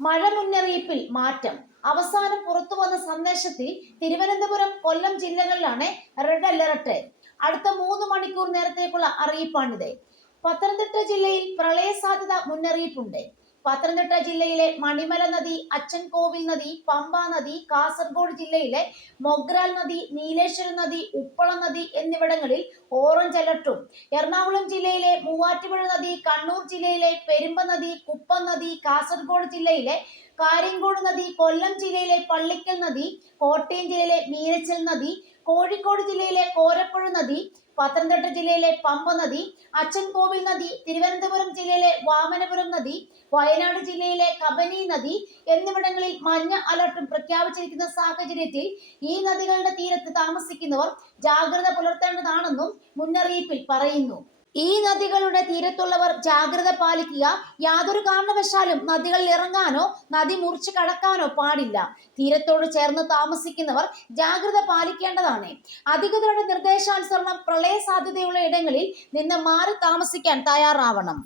മഴ മുന്നറിയിപ്പിൽ മാറ്റം. അവസാനം പുറത്തു വന്ന സന്ദേശത്തിൽ തിരുവനന്തപുരം കൊല്ലം ജില്ലകളിലാണ് റെഡ് അലർട്ട്. അടുത്ത മൂന്ന് മണിക്കൂർ നേരത്തേക്കുള്ള അറിയിപ്പാണിത്. പത്തനംതിട്ട ജില്ലയിൽ പ്രളയ സാധ്യത മുന്നറിയിപ്പുണ്ട്. പത്തനംതിട്ട ജില്ലയിലെ മണിമല നദി അച്ചൻകോവിൽ നദി പമ്പ നദി കാസർഗോഡ് ജില്ലയിലെ മൊഗ്രാൽ നദി നീലേശ്വരം നദി ഉപ്പള നദി എന്നിവിടങ്ങളിൽ ഓറഞ്ച് അലർട്ടും. എറണാകുളം ജില്ലയിലെ മൂവാറ്റുപുഴ നദി കണ്ണൂർ ജില്ലയിലെ പെരുമ്പ നദി കുപ്പം നദി കാസർഗോഡ് ജില്ലയിലെ കാര്യങ്കോട് നദി കൊല്ലം ജില്ലയിലെ പള്ളിക്കൽ നദി കോട്ടയം ജില്ലയിലെ മീനച്ചൽ നദി കോഴിക്കോട് ജില്ലയിലെ കോരപ്പുഴ നദി പത്തനംതിട്ട ജില്ലയിലെ പമ്പ നദി അച്ചൻകോവിൽ നദി തിരുവനന്തപുരം ജില്ലയിലെ വാമനപുരം നദി വയനാട് ജില്ലയിലെ കബനി നദി എന്നിവിടങ്ങളിൽ മഞ്ഞ അലർട്ടും പ്രഖ്യാപിച്ചിരിക്കുന്ന സാഹചര്യത്തിൽ ഈ നദികളുടെ തീരത്ത് താമസിക്കുന്നവർ ജാഗ്രത പുലർത്തേണ്ടതാണെന്നും മുന്നറിയിപ്പിൽ പറയുന്നു. ഈ നദികളുടെ തീരത്തുള്ളവർ ജാഗ്രത പാലിക്കുക. യാതൊരു കാരണവശാലും നദികളിൽ ഇറങ്ങാനോ നദി മുറിച്ച് കടക്കാനോ പാടില്ല. തീരത്തോട് ചേർന്ന് താമസിക്കുന്നവർ ജാഗ്രത പാലിക്കേണ്ടതാണ്. അധികൃതരുടെ നിർദ്ദേശാനുസരണം പ്രളയ സാധ്യതയുള്ള ഇടങ്ങളിൽ നിന്ന് മാറി താമസിക്കാൻ തയ്യാറാവണം.